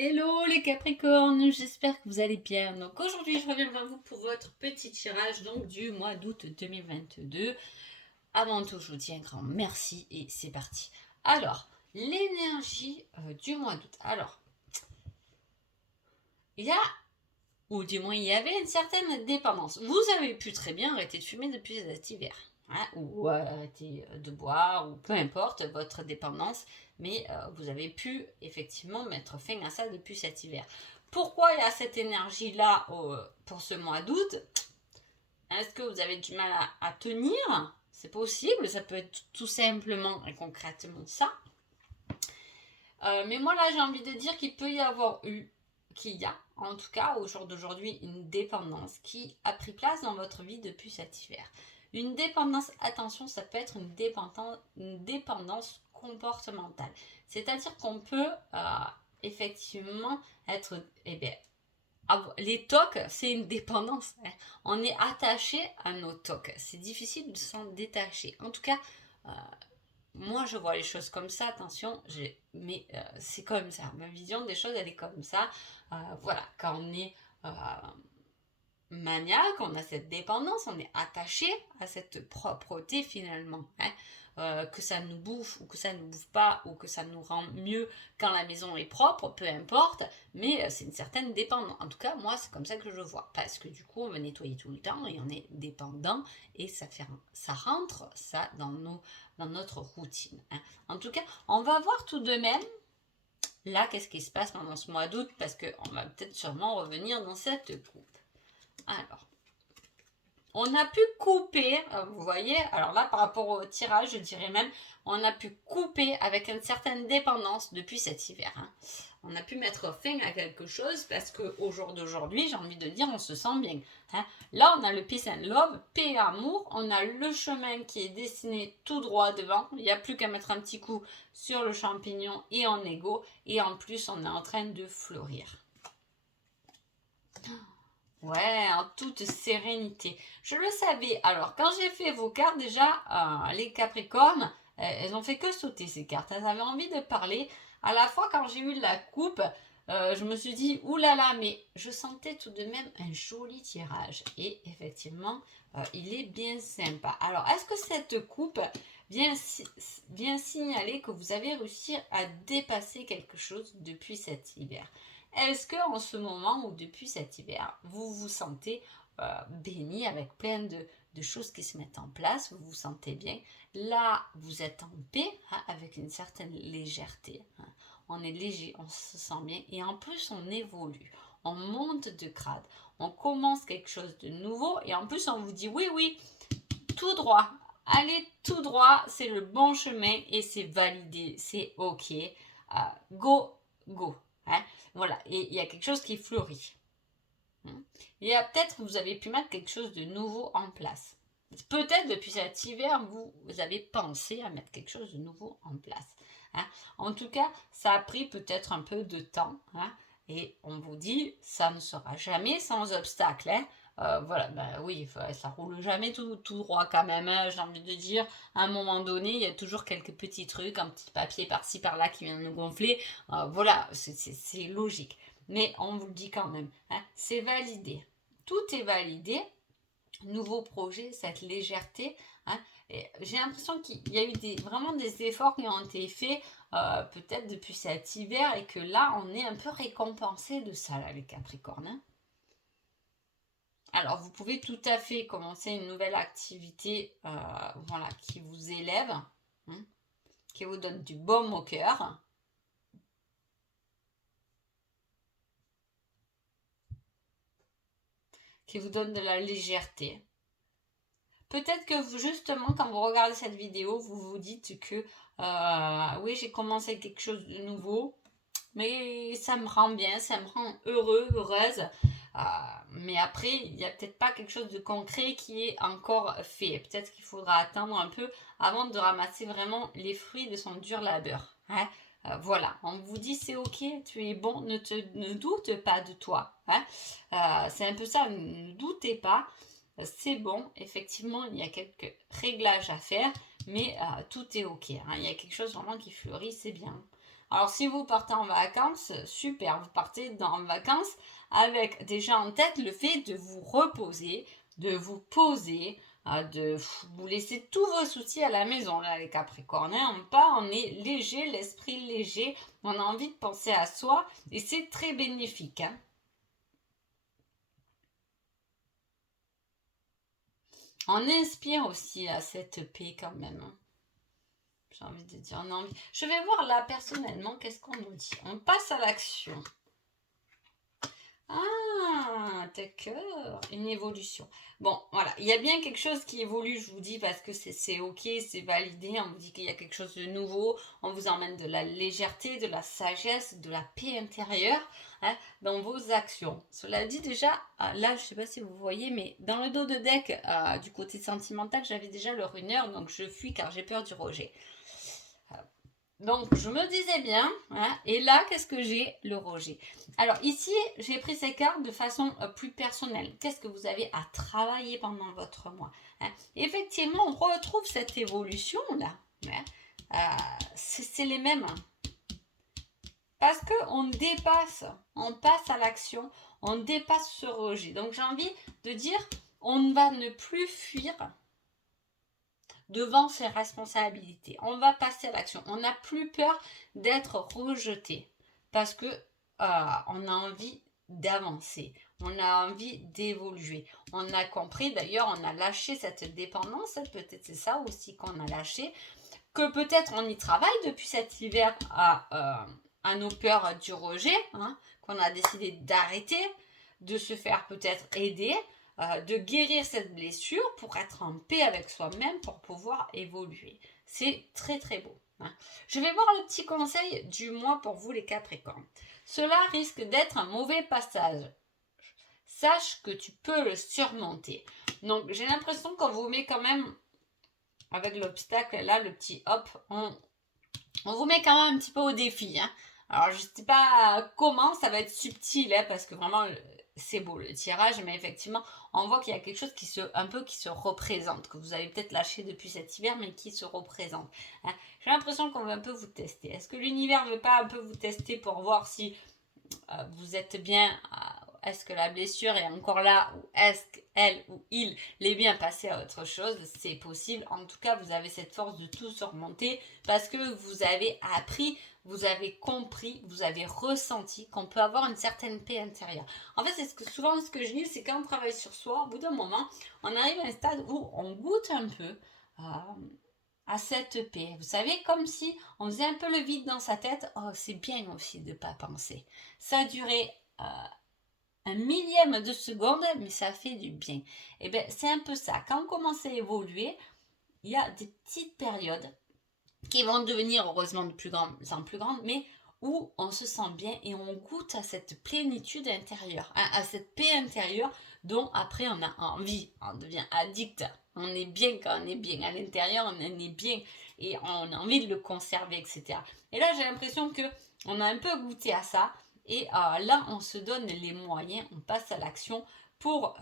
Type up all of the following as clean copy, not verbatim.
Hello les Capricornes, j'espère que vous allez bien. Donc aujourd'hui, je reviens vers vous pour votre petit tirage donc du mois d'août 2022. Avant tout, je vous dis un grand merci et c'est parti. Alors, l'énergie du mois d'août. Alors, il y a, ou du moins il y avait une certaine dépendance. Vous avez pu très bien arrêter de fumer depuis cet hiver. Hein, ou arrêter de boire, ou peu importe votre dépendance, mais vous avez pu effectivement mettre fin à ça depuis cet hiver. Pourquoi il y a cette énergie-là pour ce mois d'août? Est-ce que vous avez du mal à tenir? C'est possible, ça peut être tout simplement et concrètement ça. Mais moi là j'ai envie de dire qu'il y a en tout cas au jour d'aujourd'hui une dépendance qui a pris place dans votre vie depuis cet hiver. Une dépendance, attention, ça peut être une dépendance comportementale. C'est-à-dire qu'on peut effectivement être, les tocs, c'est une dépendance. Hein. On est attaché à nos tocs. C'est difficile de s'en détacher. En tout cas, moi je vois les choses comme ça, attention, mais c'est comme ça. Ma vision des choses, elle est comme ça. Voilà, quand on est maniaque, on a cette dépendance, on est attaché à cette propreté finalement. Hein. Que ça nous bouffe ou que ça ne nous bouffe pas ou que ça nous rend mieux quand la maison est propre, peu importe, mais c'est une certaine dépendance. En tout cas, moi, c'est comme ça que je vois. Parce que du coup, on va nettoyer tout le temps et on est dépendant et ça rentre ça dans notre routine. Hein. En tout cas, on va voir tout de même là qu'est-ce qui se passe pendant ce mois d'août parce qu'on va peut-être sûrement revenir dans cette coupe. Alors, on a pu couper, vous voyez, alors là par rapport au tirage, je dirais même, on a pu couper avec une certaine dépendance depuis cet hiver. Hein. On a pu mettre fin à quelque chose parce qu'au jour d'aujourd'hui, j'ai envie de dire, on se sent bien. Hein. Là, on a le peace and love, paix et amour, on a le chemin qui est dessiné tout droit devant, il n'y a plus qu'à mettre un petit coup sur le champignon et en égo, et en plus, on est en train de fleurir. Ouais, en toute sérénité. Je le savais. Alors, quand j'ai fait vos cartes, déjà, les Capricornes, elles ont fait que sauter ces cartes. Elles avaient envie de parler. À la fois, quand j'ai eu la coupe, je me suis dit, oulala, mais je sentais tout de même un joli tirage. Et effectivement, il est bien sympa. Alors, est-ce que cette coupe vient signaler que vous avez réussi à dépasser quelque chose depuis cet hiver? Est-ce que en ce moment ou depuis cet hiver, vous vous sentez béni avec plein de choses qui se mettent en place, vous vous sentez bien? Là, vous êtes en paix hein, avec une certaine légèreté. Hein. On est léger, on se sent bien et en plus on évolue. On monte de grade, on commence quelque chose de nouveau et en plus on vous dit oui, oui, tout droit. Allez tout droit, c'est le bon chemin et c'est validé, c'est ok. Go, go. Hein. Voilà, et il y a quelque chose qui fleurit. Il y a peut-être que vous avez pu mettre quelque chose de nouveau en place. Peut-être depuis cet hiver, vous avez pensé à mettre quelque chose de nouveau en place. Hein. En tout cas, ça a pris peut-être un peu de temps. Hein, et on vous dit, ça ne sera jamais sans obstacle. Hein. Voilà, ben oui, ça roule jamais tout droit quand même. Hein, j'ai envie de dire, à un moment donné, il y a toujours quelques petits trucs, un petit papier par-ci par-là qui vient nous gonfler. Voilà, c'est logique. Mais on vous le dit quand même, hein, c'est validé. Tout est validé. Nouveau projet, cette légèreté. Hein, j'ai l'impression qu'il y a eu vraiment des efforts qui ont été faits peut-être depuis cet hiver et que là, on est un peu récompensé de ça, là, les Capricornes. Hein. Alors, vous pouvez tout à fait commencer une nouvelle activité voilà, qui vous élève, hein, qui vous donne du baume au cœur. Qui vous donne de la légèreté. Peut-être que vous, justement, quand vous regardez cette vidéo, vous vous dites que oui, j'ai commencé quelque chose de nouveau, mais ça me rend bien, ça me rend heureux, heureuse. Mais après, il n'y a peut-être pas quelque chose de concret qui est encore fait. Peut-être qu'il faudra attendre un peu avant de ramasser vraiment les fruits de son dur labeur. Hein. Voilà, on vous dit c'est ok, tu es bon, ne doute pas de toi. Hein. C'est un peu ça, ne doutez pas, c'est bon, effectivement, il y a quelques réglages à faire, mais tout est ok. Hein. Il y a quelque chose vraiment qui fleurit, c'est bien. Alors, si vous partez en vacances, super, vous partez en vacances avec déjà en tête le fait de vous reposer, de vous poser, de vous laisser tous vos soucis à la maison. Là, les Capricornes, on est léger, l'esprit léger, on a envie de penser à soi et c'est très bénéfique. On inspire aussi à cette paix quand même. J'ai envie de dire, on a envie. Je vais voir là personnellement, qu'est-ce qu'on nous dit. On passe à l'action. Ah, d'accord, une évolution. Bon, voilà, il y a bien quelque chose qui évolue, je vous dis, parce que c'est ok, c'est validé, on vous dit qu'il y a quelque chose de nouveau, on vous emmène de la légèreté, de la sagesse, de la paix intérieure dans vos actions. Cela dit déjà, là, je ne sais pas si vous voyez, mais dans le dos de deck, du côté sentimental, j'avais déjà le runner, donc je fuis car j'ai peur du rejet. Donc, je me disais bien, et là, qu'est-ce que j'ai? Le rejet. Alors, ici, j'ai pris ces cartes de façon plus personnelle. Qu'est-ce que vous avez à travailler pendant votre mois? Effectivement, on retrouve cette évolution-là. C'est les mêmes. Parce qu'on dépasse, on passe à l'action, on dépasse ce rejet. Donc, j'ai envie de dire, on va ne plus fuir devant ses responsabilités. On va passer à l'action. On n'a plus peur d'être rejeté parce que on a envie d'avancer. On a envie d'évoluer. On a compris, d'ailleurs, on a lâché cette dépendance. Peut-être c'est ça aussi qu'on a lâché. Que peut-être on y travaille depuis cet hiver à nos peurs du rejet, qu'on a décidé d'arrêter, de se faire peut-être aider, de guérir cette blessure pour être en paix avec soi-même, pour pouvoir évoluer. C'est très très beau. Je vais voir le petit conseil du mois pour vous les Capricornes. Cela risque d'être un mauvais passage. Sache que tu peux le surmonter. Donc j'ai l'impression qu'on vous met quand même, avec l'obstacle là, le petit hop, on vous met quand même un petit peu au défi. Alors je ne sais pas comment, ça va être subtil, parce que vraiment c'est beau le tirage, mais effectivement on voit qu'il y a quelque chose qui se représente, que vous avez peut-être lâché depuis cet hiver, mais qui se représente. J'ai l'impression qu'on veut un peu vous tester. Est-ce que l'univers ne veut pas un peu vous tester pour voir si vous êtes bien, est-ce que la blessure est encore là, ou est-ce qu'elle ou il l'est bien passé à autre chose? C'est possible. En tout cas, vous avez cette force de tout surmonter parce que vous avez appris, vous avez compris, vous avez ressenti qu'on peut avoir une certaine paix intérieure. En fait, c'est souvent ce que je dis, c'est quand on travaille sur soi, au bout d'un moment, on arrive à un stade où on goûte un peu à cette paix. Vous savez, comme si on faisait un peu le vide dans sa tête. Oh, c'est bien aussi de ne pas penser. Ça a duré un millième de seconde, mais ça fait du bien. Et bien, c'est un peu ça. Quand on commence à évoluer, il y a des petites périodes qui vont devenir heureusement de plus en plus grandes, mais où on se sent bien et on goûte à cette plénitude intérieure, à cette paix intérieure dont après on a envie, on devient addict. On est bien quand on est bien. À l'intérieur, on est bien et on a envie de le conserver, etc. Et là, j'ai l'impression qu'on a un peu goûté à ça. Et là, on se donne les moyens, on passe à l'action pour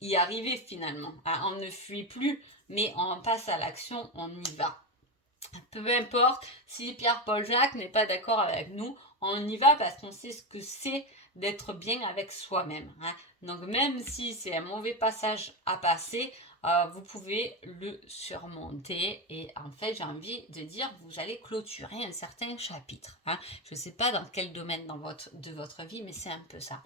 y arriver finalement. On ne fuit plus, mais on passe à l'action, on y va. Peu importe si Pierre-Paul Jacques n'est pas d'accord avec nous, on y va parce qu'on sait ce que c'est d'être bien avec soi-même. Donc même si c'est un mauvais passage à passer, vous pouvez le surmonter. Et en fait, j'ai envie de dire, vous allez clôturer un certain chapitre. Je ne sais pas dans quel domaine de votre vie, mais c'est un peu ça.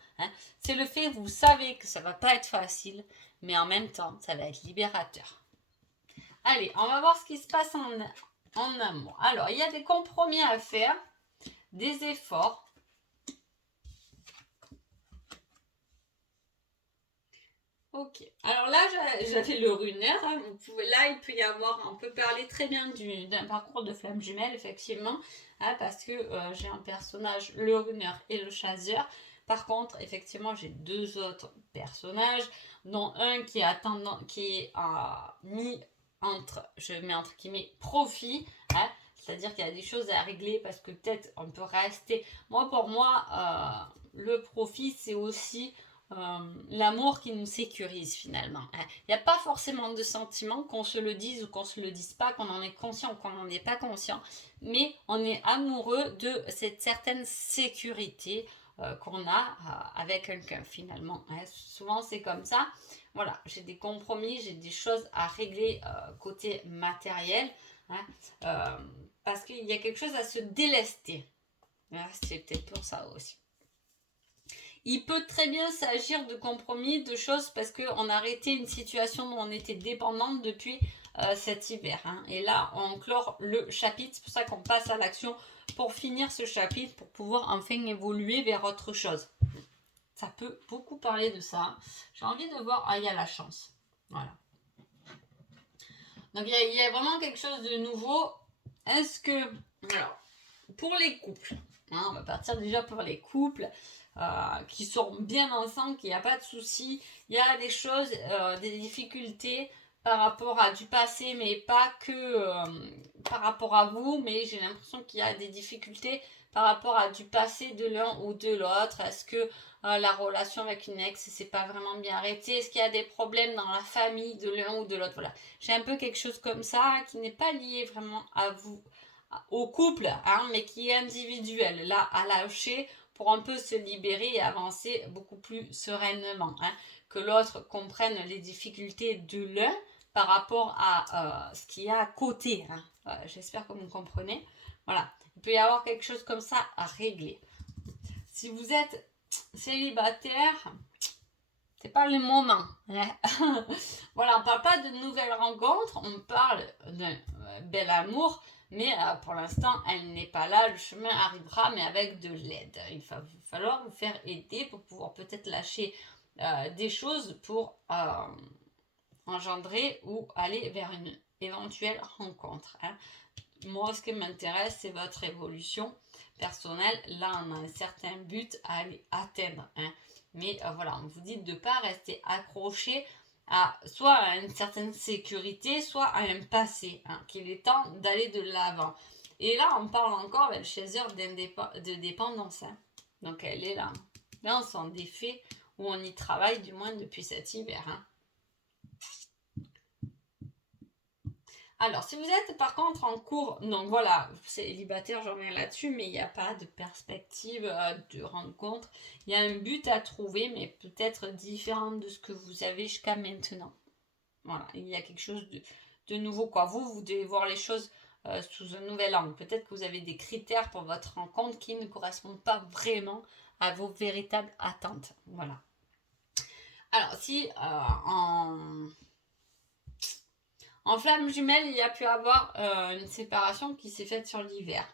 C'est le fait, vous savez que ça ne va pas être facile, mais en même temps, ça va être libérateur. Allez, on va voir ce qui se passe en amour. Alors, il y a des compromis à faire, des efforts. Ok. Alors là, j'avais le runner. Là, il peut y avoir, on peut parler très bien d'un parcours de flamme jumelle, effectivement, parce que j'ai un personnage, le runner et le chasseur. Par contre, effectivement, j'ai deux autres personnages, dont un qui est mis entre, je mets entre guillemets, profit. C'est-à-dire qu'il y a des choses à régler parce que peut-être on peut rester. Pour moi, le profit, c'est aussi l'amour qui nous sécurise finalement. Il n'y a pas forcément de sentiment, qu'on se le dise ou qu'on se le dise pas, qu'on en est conscient ou qu'on n'en est pas conscient, mais on est amoureux de cette certaine sécurité qu'on a avec quelqu'un finalement. Souvent c'est comme ça. Voilà, j'ai des compromis, j'ai des choses à régler côté matériel, parce qu'il y a quelque chose à se délester. C'est peut-être pour ça aussi. Il peut très bien s'agir de compromis, de choses parce qu'on a arrêté une situation dont on était dépendante depuis cet hiver. Et là, on clore le chapitre. C'est pour ça qu'on passe à l'action pour finir ce chapitre, pour pouvoir enfin évoluer vers autre chose. Ça peut beaucoup parler de ça. J'ai envie de voir... Ah, il y a la chance. Voilà. Donc, il y a vraiment quelque chose de nouveau. Est-ce que... Alors, pour les couples, on va partir déjà pour les couples qui sont bien ensemble, qu'il n'y a pas de soucis. Il y a des choses, des difficultés par rapport à du passé, mais pas que par rapport à vous, mais j'ai l'impression qu'il y a des difficultés par rapport à du passé de l'un ou de l'autre. Est-ce que la relation avec une ex s'est pas vraiment bien arrêtée? Est-ce qu'il y a des problèmes dans la famille de l'un ou de l'autre? Voilà, j'ai un peu quelque chose comme ça qui n'est pas lié vraiment à vous, au couple, mais qui est individuel, là, à lâcher pour un peu se libérer et avancer beaucoup plus sereinement. Que l'autre comprenne les difficultés de l'un par rapport à ce qu'il y a à côté. J'espère que vous me comprenez. Voilà, il peut y avoir quelque chose comme ça à régler. Si vous êtes célibataire, c'est pas le moment. Voilà, on parle pas de nouvelles rencontres, on parle d'un bel amour, mais pour l'instant, elle n'est pas là. Le chemin arrivera, mais avec de l'aide. Il va falloir vous faire aider pour pouvoir peut-être lâcher des choses pour engendrer ou aller vers une éventuelle rencontre. Moi, ce qui m'intéresse, c'est votre évolution personnelle. Là, on a un certain but à aller atteindre. Mais voilà, on vous dit de ne pas rester accroché à soit à une certaine sécurité, soit à un passé, qu'il est temps d'aller de l'avant. Et là, on parle encore avec le chasseur de dépendance. Donc, elle est là. Là, on s'en défait, où on y travaille, du moins depuis cet hiver. Alors, si vous êtes par contre en cours, donc voilà, célibataire, j'en reviens là-dessus, mais il n'y a pas de perspective de rencontre. Il y a un but à trouver, mais peut-être différent de ce que vous avez jusqu'à maintenant. Voilà, il y a quelque chose de nouveau, quoi. Vous devez voir les choses sous un nouvel angle. Peut-être que vous avez des critères pour votre rencontre qui ne correspondent pas vraiment à vos véritables attentes. Voilà. Alors, si en flamme jumelle, il y a pu avoir une séparation qui s'est faite sur l'hiver.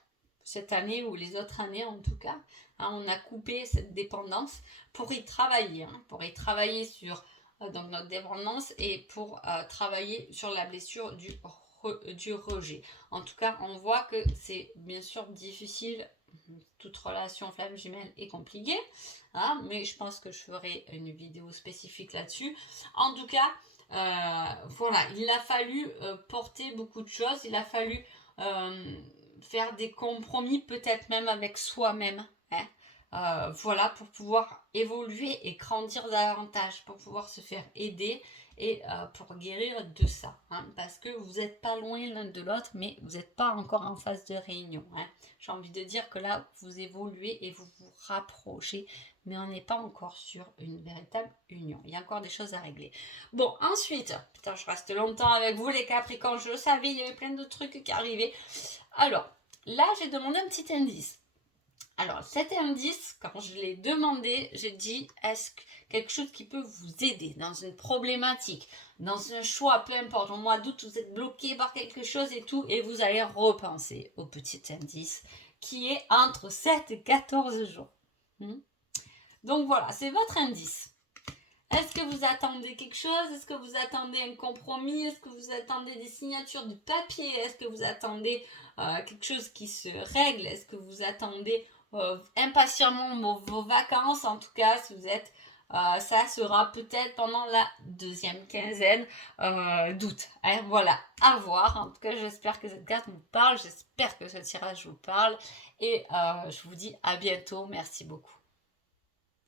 Cette année ou les autres années en tout cas, on a coupé cette dépendance pour y travailler. Pour y travailler sur donc notre dépendance et pour travailler sur la blessure du rejet. En tout cas, on voit que c'est bien sûr difficile. Toute relation flamme jumelle est compliquée. Mais je pense que je ferai une vidéo spécifique là-dessus. En tout cas, voilà, il a fallu porter beaucoup de choses, il a fallu faire des compromis, peut-être même avec soi-même, voilà, pour pouvoir évoluer et grandir davantage, pour pouvoir se faire aider et pour guérir de ça, parce que vous n'êtes pas loin l'un de l'autre, mais vous n'êtes pas encore en phase de réunion. J'ai envie de dire que là, vous évoluez et vous vous rapprochez, mais on n'est pas encore sur une véritable union. Il y a encore des choses à régler. Bon, ensuite, putain, je reste longtemps avec vous les Capricornes, je le savais, il y avait plein de trucs qui arrivaient. Alors, là, j'ai demandé un petit indice. Alors, cet indice, quand je l'ai demandé, j'ai dit, est-ce que quelque chose qui peut vous aider dans une problématique, dans un choix, peu importe, au mois d'août, vous êtes bloqué par quelque chose et tout, et vous allez repenser au petit indice qui est entre 7 et 14 jours. Donc voilà, c'est votre indice. Est-ce que vous attendez quelque chose? Est-ce que vous attendez un compromis? Est-ce que vous attendez des signatures de papier? Est-ce que vous attendez quelque chose qui se règle? Est-ce que vous attendez impatiemment vos vacances? En tout cas, si vous êtes... ça sera peut-être pendant la deuxième quinzaine d'août. Voilà, à voir. En tout cas, j'espère que cette carte vous parle. J'espère que ce tirage vous parle. Et je vous dis à bientôt. Merci beaucoup.